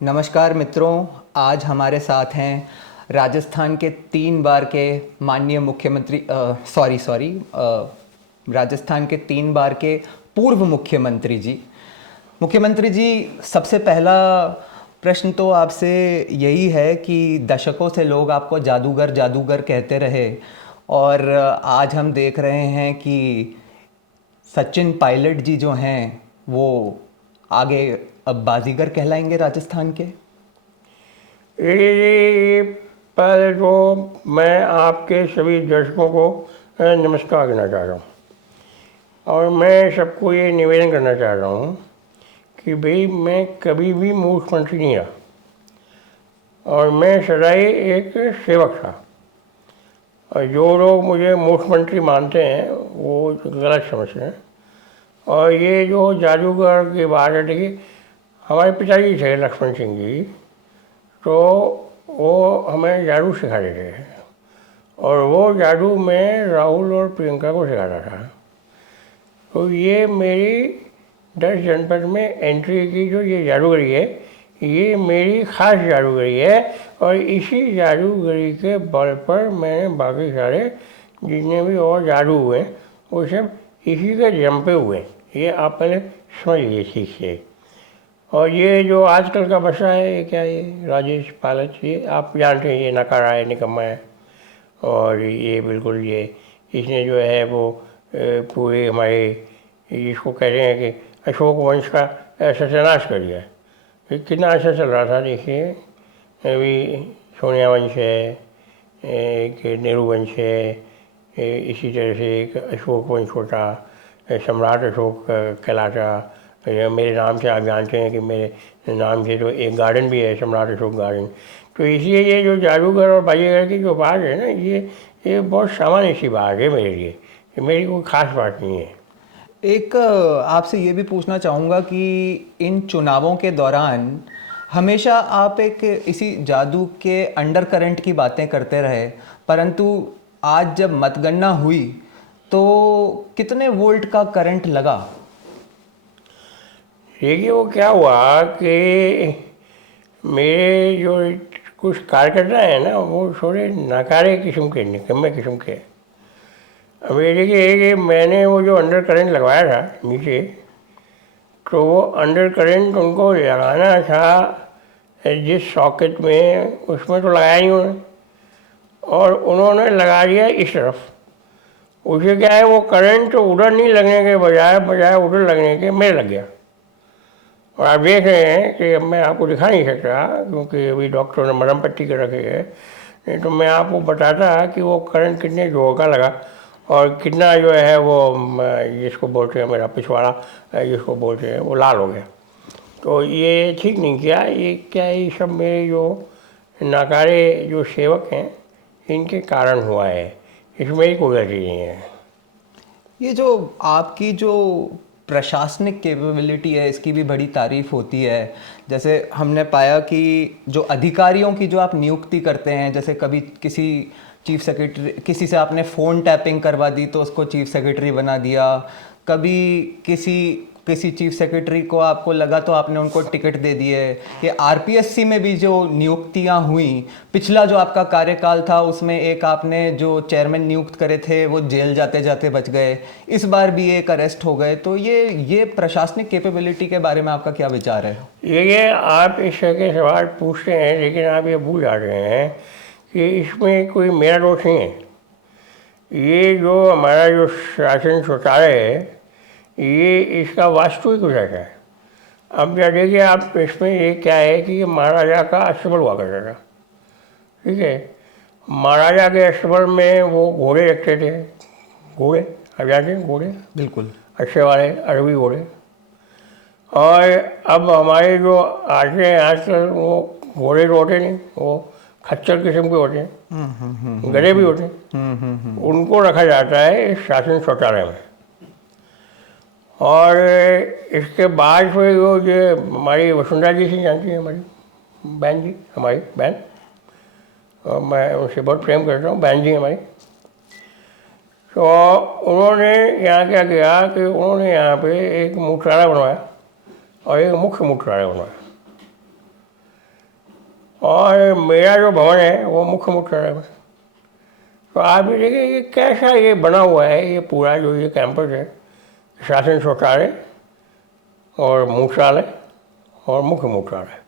नमस्कार मित्रों, आज हमारे साथ हैं राजस्थान के 3 बार के माननीय मुख्यमंत्री सॉरी सॉरी राजस्थान के 3 बार के पूर्व मुख्यमंत्री जी। मुख्यमंत्री जी, सबसे पहला प्रश्न तो आपसे यही है कि दशकों से लोग आपको जादूगर जादूगर कहते रहे और आज हम देख रहे हैं कि सचिन पायलट जी जो हैं वो आगे अब बाजीगर कहलाएंगे राजस्थान के। ये पहले तो मैं आपके सभी दर्शकों को नमस्कार करना चाह रहा हूँ और मैं सबको ये निवेदन करना चाह रहा हूँ कि भाई मैं कभी भी मुख्यमंत्री नहीं रहा और मैं सदाई एक सेवक था। और जो लोग मुझे मुख्यमंत्री मानते हैं वो गलत समझते हैं। और ये जो जादूगर की बात है, देखिए हमारे पिताजी थे लक्ष्मण सिंह जी, तो वो हमें जादू सिखाते थे और वो जादू में राहुल और प्रियंका को सिखाता था। तो ये मेरी 10 जनपद में एंट्री की जो ये जादूगरी है, ये मेरी ख़ास जादूगरी है और इसी जादूगरी के बल पर मैंने बाकी सारे जितने भी और जादू हुए वो सब इसी के जम पे हुए। ये आप पहले समझ लीजिए ठीक से। और ये जो आजकल का बच्चा है, ये क्या, ये राजेश पायलट, ये आप जानते हैं ये नकारा है, निकम्मा है। और ये बिल्कुल ये इसने जो है वो पूरे हमारे इसको कहते हैं कि अशोक वंश का सत्यानाश कर दिया है। ये कितना अच्छा चल रहा था, देखिए अभी सोनिया वंश है, एक नेहरू वंश है, इसी तरह से एक अशोक वंश होता, सम्राट अशोक कहलाता। मेरे नाम से आप जानते हैं कि मेरे नाम से तो एक गार्डन भी है, सम्राट अशोक गार्डन। तो इसलिए ये जो जादूगर और बाजीगर की जो बात है ना, ये बहुत सामान्य सी बात है मेरे लिए, ये मेरी कोई ख़ास बात नहीं है। एक आपसे ये भी पूछना चाहूँगा कि इन चुनावों के दौरान हमेशा आप एक इसी जादू के अंडर करंट की बातें करते रहे, परंतु आज जब मतगणना हुई तो कितने वोल्ट का करंट लगा? देखिए वो क्या हुआ कि मेरे जो कुछ कार्यकर्ता हैं ना, वो थोड़े नकारे किस्म के, निकम्मे किस्म के। अब ये देखिए कि मैंने वो जो अंडर करंट लगवाया था नीचे, तो वो अंडर करंट उनको लगाना था जिस सॉकेट में, उसमें तो लगाया नहीं उन्होंने, और उन्होंने लगा दिया इस तरफ। उसे क्या है, वो करंट उधर नहीं लगने के बजाय बजाय उधर लगने के मेरे लग गया। और आप देख रहे हैं कि अब मैं आपको दिखा नहीं सकता क्योंकि अभी डॉक्टर ने मरहम पट्टी कर रखी है, नहीं तो मैं आपको बताता कि वो करंट कितने जोर का लगा और कितना जो है वो जिसको बोलते हैं मेरा पिछवाड़ा जिसको बोलते हैं वो लाल हो गया। तो ये ठीक नहीं किया। ये क्या है, ये सब मेरे जो नाकारे जो सेवक हैं इनके कारण हुआ है, इसमें मेरी कोई गलती नहीं है। ये जो आपकी जो प्रशासनिक कैपेबिलिटी है इसकी भी बड़ी तारीफ होती है। जैसे हमने पाया कि जो अधिकारियों की जो आप नियुक्ति करते हैं, जैसे कभी किसी चीफ सेक्रेटरी, किसी से आपने फ़ोन टैपिंग करवा दी तो उसको चीफ सेक्रेटरी बना दिया, कभी किसी किसी चीफ सेक्रेटरी को आपको लगा तो आपने उनको टिकट दे दिए। ये आरपीएससी में भी जो नियुक्तियां हुई, पिछला जो आपका कार्यकाल था उसमें एक आपने जो चेयरमैन नियुक्त करे थे वो जेल जाते जाते बच गए, इस बार भी एक अरेस्ट हो गए। तो ये प्रशासनिक कैपेबिलिटी के बारे में आपका क्या विचार है? ये आप इस तरह के सवाल पूछते हैं, लेकिन आप ये भूल जा रहे हैं कि इसमें कोई मेरा दोष नहीं है। ये जो हमारा जो शासन शौचालय है, ये इसका वास्तविक विषय है। अब क्या देखिए आप, इसमें ये क्या है कि ये महाराजा का अस्तबल हुआ करता था, ठीक है। महाराजा के अस्तबल में वो घोड़े रखते थे, घोड़े अब जानते हैं घोड़े, बिल्कुल। अच्छे वाले अरबी घोड़े। और अब हमारे जो आते हैं आजकल वो घोड़े तो होते नहीं, वो खच्चर किस्म के होते हैं, गधे भी होते हैं, उनको रखा जाता है इस शासन शौचालय में। और इसके बाद फिर वो जो हमारी वसुंधरा जी से जानती है, हमारी बहन जी, हमारी बहन, और मैं उनसे बहुत प्रेम करता हूँ, बहन जी हमारी। तो उन्होंने यहाँ क्या किया कि उन्होंने यहाँ पे एक मुख्यालय बनवाया और एक मुख्य मुख्यालय बनवाया। और मेरा जो भवन है वो मुख्य मुख्यालय में। तो आप ये देखिए ये कैसा ये बना हुआ है, ये पूरा जो ये कैंपस है, शासन शौचालय और मूत्रालय और मुख्य मूत्रालय।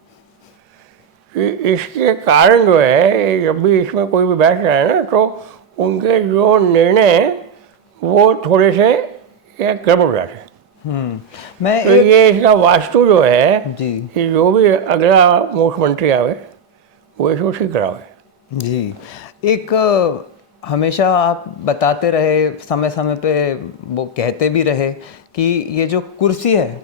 इसके कारण जो है जब भी इसमें कोई भी बैठ रहा है ना, तो उनके जो निर्णय हैं वो थोड़े से ये गड़बड़ हो जाते हैं। मैं तो ये इसका वास्तु जो है जी कि जो भी अगला मुख्यमंत्री आवे वो इसको ठीक करावे। जी एक हमेशा आप बताते रहे, समय समय पे वो कहते भी रहे कि ये जो कुर्सी है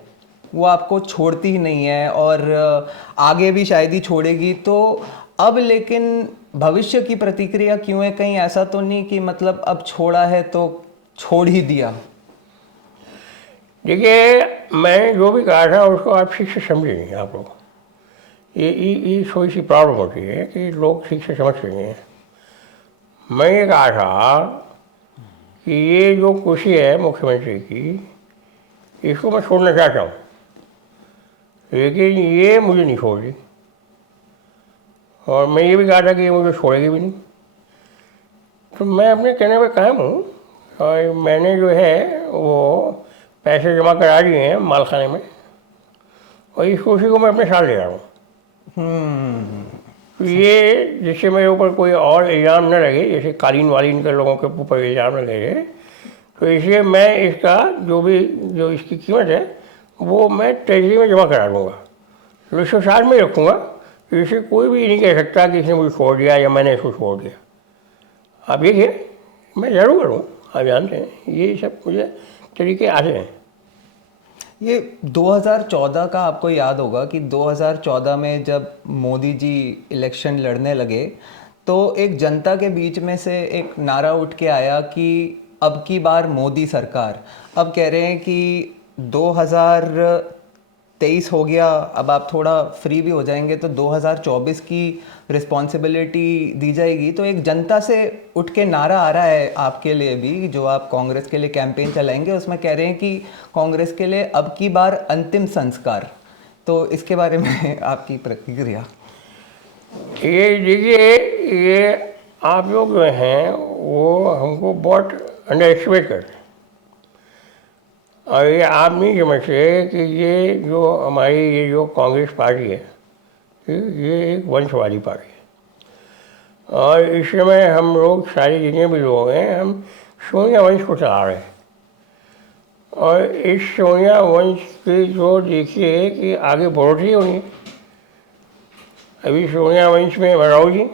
वो आपको छोड़ती ही नहीं है और आगे भी शायद ही छोड़ेगी। तो अब लेकिन भविष्य की प्रतिक्रिया क्यों है? कहीं ऐसा तो नहीं कि मतलब अब छोड़ा है तो छोड़ ही दिया? देखिए मैंने जो भी कहा था उसको आप ठीक से समझे नहीं आप लोग। ये थोड़ी सी प्रॉब्लम होती है कि लोग ठीक से समझते नहीं हैं। मैं ये कहा था कि ये जो कुर्सी है मुख्यमंत्री की, इसको मैं छोड़ना चाहता हूँ, लेकिन ये मुझे नहीं छोड़ रही। और मैं ये भी कहा था कि ये मुझे छोड़ेगी भी नहीं। तो मैं अपने कहने पे कायम हूँ और मैंने जो है वो पैसे जमा करा दिए हैं मालखाने में और इस कुर्सी को मैं अपने साथ ले रहा हूँ। तो ये जिससे मेरे ऊपर कोई और इल्ज़ाम न लगे, जैसे कालीन वालीन के लोगों के ऊपर इल्ज़ाम न लगे, तो इसलिए मैं इसका जो इसकी कीमत है वो मैं ट्रेजरी में जमा करा दूँगा, तो इसको साथ में रखूँगा। तो इसे कोई भी नहीं कह सकता कि इसने मुझे छोड़ दिया या मैंने इसको छोड़ दिया। आप देखिए मैं ज़रूर करूँ, आप जानते हैं ये सब मुझे तरीके आते हैं। ये 2014 का आपको याद होगा कि 2014 में जब मोदी जी इलेक्शन लड़ने लगे तो एक जनता के बीच में से एक नारा उठ के आया कि अब की बार मोदी सरकार। अब कह रहे हैं कि 2023 हो गया, अब आप थोड़ा फ्री भी हो जाएंगे तो 2024 की रिस्पॉन्सिबिलिटी दी जाएगी। तो एक जनता से उठ के नारा आ रहा है आपके लिए भी, जो आप कांग्रेस के लिए कैंपेन चलाएंगे, उसमें कह रहे हैं कि कांग्रेस के लिए अब की बार अंतिम संस्कार। तो इसके बारे में आपकी प्रतिक्रिया? ये देखिए ये आप लोग जो हैं वो हमको बहुत अंडर एस्टिमेट करते हैं और ये आप नहीं समझते कि ये जो हमारी ये जो कांग्रेस पार्टी है ये एक वंशवादी पार्टी है और इस समय हम लोग सारे जितने भी लोग हैं हम सोनिया वंश को चला रहे हैं। और इस सोनिया वंश की जो देखिए कि आगे बढ़ोतरी होनी है। अभी सोनिया वंश में राहुल जी,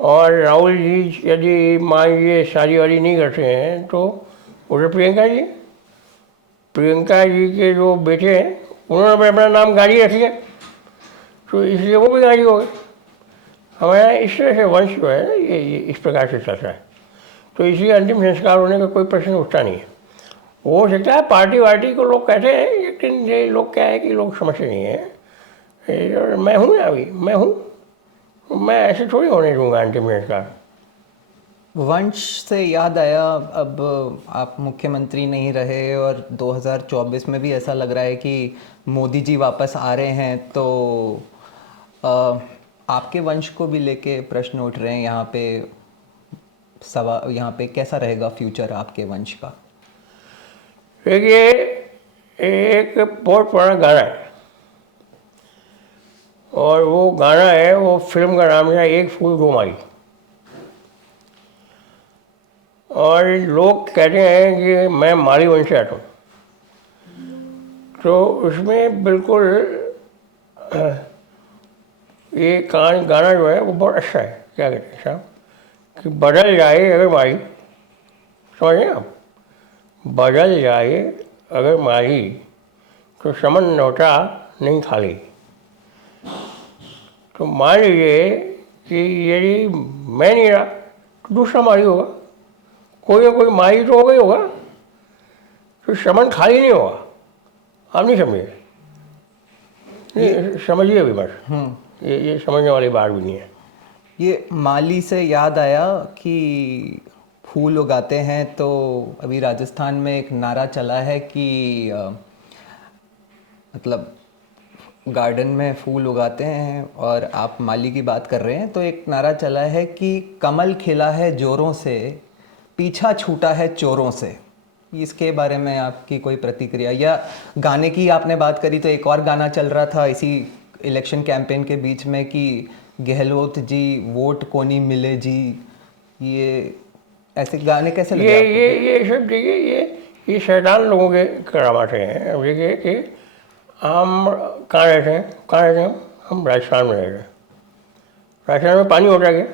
और राहुल जी यदि मान लीजिए शादी वादी नहीं करते हैं तो उधर प्रियंका जी के जो बेटे हैं उन्होंने भी अपना नाम गांधी रख लिया, तो इसलिए वो भी गांधी हो गए। हमारे यहाँ इस तरह से वंश जो है ना ये इस प्रकार से चलता है। तो इसलिए अंतिम संस्कार होने का कोई प्रश्न उठता नहीं है। हो सकता है पार्टी वार्टी को लोग कहते हैं, लेकिन ये लोग क्या है कि लोग समझते नहीं हैं। मैं हूँ ना, अभी मैं हूँ, मैं ऐसे थोड़ी होने दूंगा अंतिम संस्कार। वंश से याद आया, अब आप मुख्यमंत्री नहीं रहे और 2024 में भी ऐसा लग रहा है कि मोदी जी वापस आ रहे हैं, तो आपके वंश को भी लेके प्रश्न उठ रहे हैं यहाँ पे। यहाँ पे कैसा रहेगा फ्यूचर आपके वंश का? देखिए एक बहुत पुराना गाना है और वो गाना है, वो फिल्म का नाम है एक फूल दो माली। और लोग कहते हैं कि मैं माली वंश से आता हूँ, तो उसमें बिल्कुल ये गाना जो है वो बहुत अच्छा है। क्या कहते हैं साहब कि बदल जाए अगर माली, समझ रहे आप, बदल जाए अगर माली तो समन नौटा नहीं खाली। तो मान लीजिए कि यदि मैं नहीं रहा तो दूसरा माली होगा, कोई ना कोई माली तो हो गई होगा, तो समन खाली नहीं होगा। आप नहीं समझे? नहीं समझिए अभी बस, ये समझने वाली बात भी नहीं है। ये माली से याद आया कि फूल उगाते हैं, तो अभी राजस्थान में एक नारा चला है कि मतलब गार्डन में फूल उगाते हैं और आप माली की बात कर रहे हैं, तो एक नारा चला है कि कमल खिला है जोरों से, पीछा छूटा है चोरों से। इसके बारे में आपकी कोई प्रतिक्रिया? या गाने की आपने बात करी तो एक और गाना चल रहा था इसी इलेक्शन कैंपेन के बीच में कि गहलोत जी वोट को नहीं मिले जी, ये ऐसे गाने कैसे लगे ये आपको? ये सब देखिए, ये शैतान लोगों के करामाते हैं। अब देखिए कि हम कहाँ रहते हैं, कहाँ रहते हैं हम राजस्थान में रहते हैं। राजस्थान में पानी होता है क्या?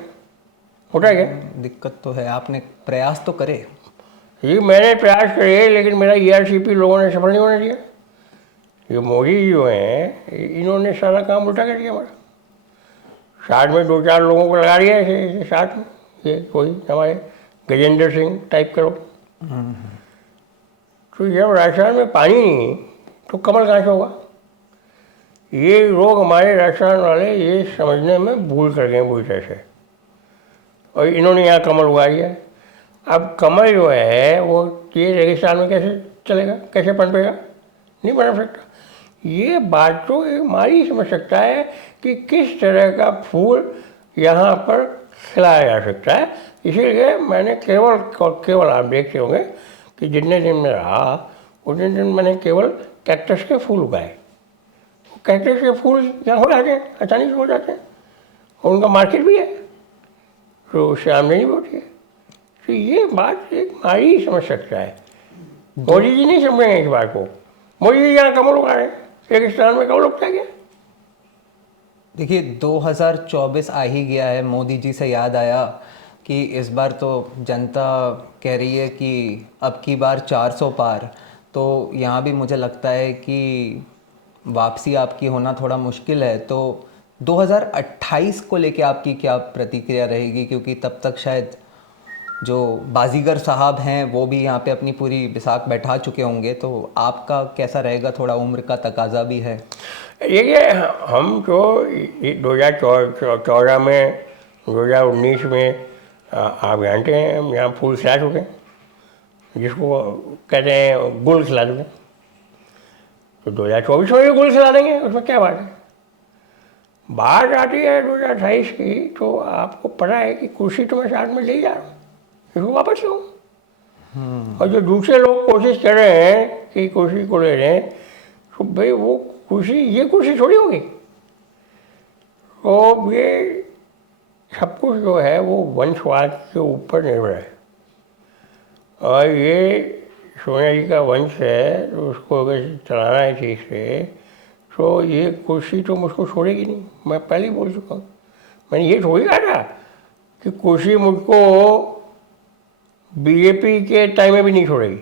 होता है क्या? दिक्कत तो है, आपने प्रयास तो करे। ये मैंने प्रयास करे, लेकिन मेरा ERCP लोगों ने सफल नहीं होने दिया। ये मोदी जी जो हैं, इन्होंने सारा काम उल्टा कर दिया हमारा। साथ में 2-4 लोगों को लगा दिया ऐसे साथ में, ये कोई हमारे गजेंद्र सिंह टाइप करो। तो जब राजस्थान में पानी नहीं तो कमल कहाँ से होगा? ये लोग हमारे राजस्थान वाले ये समझने में भूल कर गए बुरी तरह से, और इन्होंने यहाँ कमल उगा दिया है। अब कमल जो है वो ये रेगिस्तान में कैसे चलेगा, कैसे पनपेगा? नहीं बना सकता। ये बात तो एक माली समझ सकता है कि किस तरह का फूल यहाँ पर खिलाया जा सकता है। इसीलिए मैंने केवल आप देखते होंगे कि जितने दिन में रहा उतने दिन मैंने केवल कैक्टस के फूल उगाए। कैक्टस के फूल यहाँ हो जाते हैं, आसानी से हो जाते हैं, और उनका मार्केट भी है, तो उससे आमदनी भी होती है। तो ये बात एक माली ही समझ सकता है, मोदी जी नहीं समझेंगे इस बात को। मोदी जी यहाँ कमल उगा रहे हैं, रेगिस्तान में कमल उगता गया। देखिए 2024 आ ही गया है, मोदी जी से याद आया कि इस बार तो जनता कह रही है कि अब की बार 400 पार, तो यहाँ भी मुझे लगता है कि वापसी आपकी होना थोड़ा मुश्किल है। तो 2028 को लेके आपकी क्या प्रतिक्रिया रहेगी? क्योंकि तब तक शायद जो बाजीगर साहब हैं वो भी यहाँ पे अपनी पूरी बिसाख बैठा चुके होंगे, तो आपका कैसा रहेगा? थोड़ा उम्र का तकाजा भी है। ये हम तो 2014 में, 2019 में आप जानते हैं हम यहाँ फूल खिला चुके हैं, जिसको कहते हैं गुल खिला चुके हैं। तो 2024 में भी गुल खिला देंगे, उसमें क्या बात है। बात आती है 2028 की, तो आपको पता है कि कुर्सी तो मैं साथ में ले जा रहा हूँ, इसको वापस लो। और जो दूसरे लोग कोशिश कर रहे हैं कि कुर्सी को ले लें, तो भाई वो कुर्सी, ये कुर्सी थोड़ी होगी। तो ये सब कुछ जो है वो वंशवाद के ऊपर निर्भर है, और ये सोनिया जी का वंश है, तो उसको अगर चलाना है ठीक से, तो ये कुर्सी तो मुझको छोड़ेगी नहीं। मैं पहले ही बोल चुका हूँ, मैंने ये थोड़ी कहा था कि कुर्सी मुझको BJP के टाइम में भी नहीं छोड़ेगी।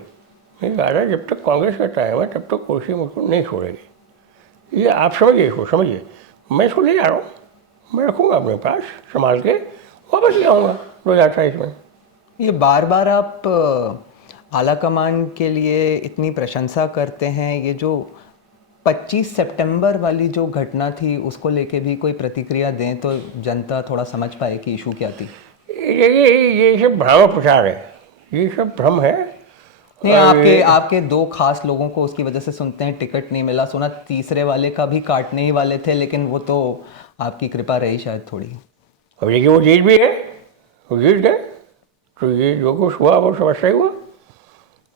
मैं कहा था जब तक कांग्रेस का टाइम है तब तक कुर्सी मुझको नहीं छोड़ेगी। ये आप समझिए, इसको समझिए। मैं इसको ले जा रहा हूँ, मैं रखूँगा अपने पास संभाल के, वापस ले आऊँगा 2028 में। ये बार बार आप आला कमान के लिए इतनी प्रशंसा करते हैं, ये जो 25 सितंबर वाली जो घटना थी उसको लेके भी कोई प्रतिक्रिया दें तो जनता थोड़ा समझ पाए कि इशू क्या थी। ये सब भ्रम प्रचार है, ये सब भ्रम है। नहीं, आपके दो खास लोगों को उसकी वजह से सुनते हैं टिकट नहीं मिला, सुना तीसरे वाले का भी काटने ही वाले थे, लेकिन वो तो आपकी कृपा रही शायद थोड़ी। अब देखिए वो जीत भी है, वो जीत गए, तो ये जो कुछ हुआ वो समस्या ही हुआ।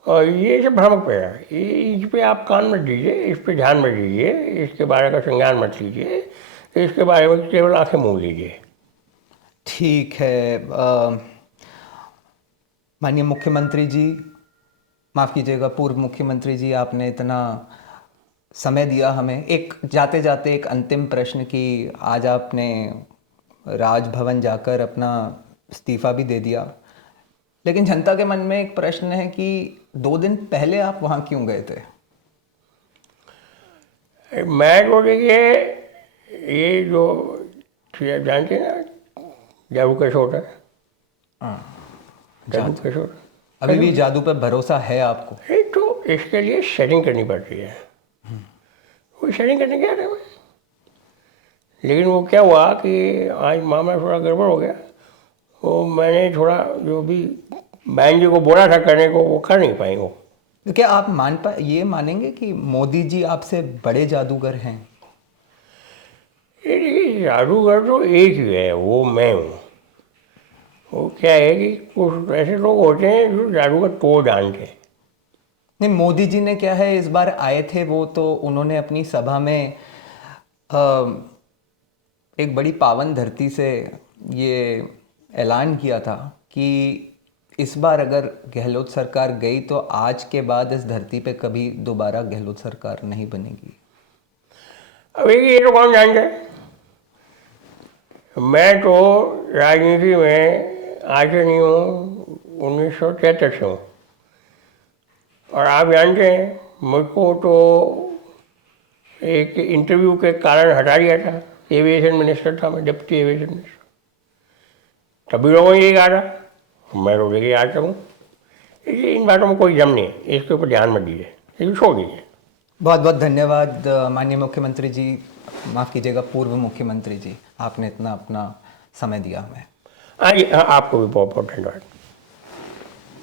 और ये सब भ्रामक पे है, इस पे आप कान मत दीजिए, इस पे ध्यान मत दीजिए, इसके बारे का संज्ञान मत लीजिए, इसके बारे में केवल आंखें मूंद लीजिए। ठीक है। माननीय मुख्यमंत्री जी, माफ़ कीजिएगा पूर्व मुख्यमंत्री जी, आपने इतना समय दिया हमें। एक जाते जाते एक अंतिम प्रश्न कि आज आपने राजभवन जाकर अपना इस्तीफ़ा भी दे दिया, लेकिन जनता के मन में एक प्रश्न है कि 2 दिन पहले आप वहाँ क्यों गए थे? मैं तो देखिए, ये जो जानते हैं ना जादू कैसे होता है, जादू कैसे होता है। अभी भी जादू पर भरोसा है आपको? एक तो इसके लिए सेटिंग करनी पड़ती है, वो सेटिंग करने गया था मैं, लेकिन वो क्या हुआ कि आज मामला थोड़ा गड़बड़ हो गया। वो मैंने थोड़ा जो भी बहन जी को बोला था करने को, वो कर नहीं पाई वो। तो क्या आप ये मानेंगे कि मोदी जी आपसे बड़े जादूगर हैं? ये देखिए, जादूगर तो एक ही है, वो मैं हूँ। वो क्या है कि कुछ ऐसे लोग होते हैं जो जादू का तोड़ डालते हैं। नहीं, मोदी जी ने क्या है, इस बार आए थे वो, तो उन्होंने अपनी सभा में एक बड़ी पावन धरती से ये ऐलान किया था कि इस बार अगर गहलोत सरकार गई तो आज के बाद इस धरती पे कभी दोबारा गहलोत सरकार नहीं बनेगी। अब ये तो कौन जानता है। मैं तो राजनीति में आज से नहीं हूँ, 1973 से हूँ। और आप जानते हैं, मुझको तो एक इंटरव्यू के कारण हटा दिया था। एविएशन मिनिस्टर था मैं, डिप्टी एविएशन मिनिस्टर। तभी लोगों ने यही कहा था, मैं तो लेके आता हूँ। इसलिए इन बातों में कोई जम नहीं है, इसके ऊपर ध्यान मत दीजिए, इसको छोड़ दीजिए। बहुत बहुत धन्यवाद माननीय मुख्यमंत्री जी, माफ़ कीजिएगा पूर्व मुख्यमंत्री जी, आपने इतना अपना समय दिया हमें। हाँ जी, हाँ, आपको भी बहुत बहुत धन्यवाद।